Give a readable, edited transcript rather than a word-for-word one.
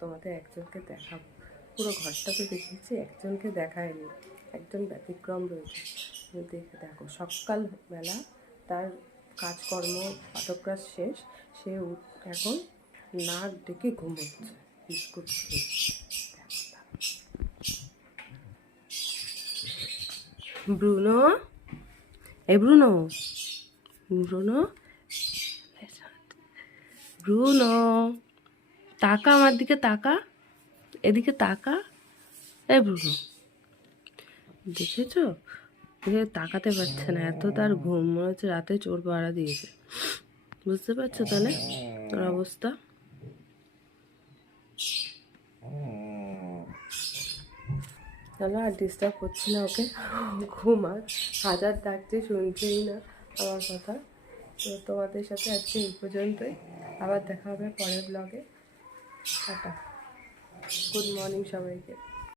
তোমাদের একজনকে দেখাবো। পুরো ঘরটা তো দেখিয়েছি, একজনকে দেখায়নি, একজন ব্যতিক্রম রয়েছে। দেখে দেখো, সকালবেলা তার কাজকর্ম পাঠক্লাস শেষ, সে এখন নাক ডেকে ঘুমোচ্ছে বিস্কুট খেয়ে। ব্রুনো, এই ব্রুনো, ব্রুনো, ব্রুনো, তাকা আমার দিকে, তাকা, এদিকে তাকা। এই ব্রুনো, দেখেছো, তাকাতে পারছে না, এত তার ঘুম, মনে হচ্ছে রাতে চোর পাহারা দিয়েছে। বুঝতে পারছো তাহলে তোর অবস্থা? চলো আর ডিস্টার্ব করছি না ওকে, ঘুমাক, হাজার ডাকছে শুনছেই না আমার কথা। তো তোমাদের সাথে আজকে এই পর্যন্তই, আবার দেখা হবে পরের ব্লগে। টাটা, গুড মর্নিং সবাইকে।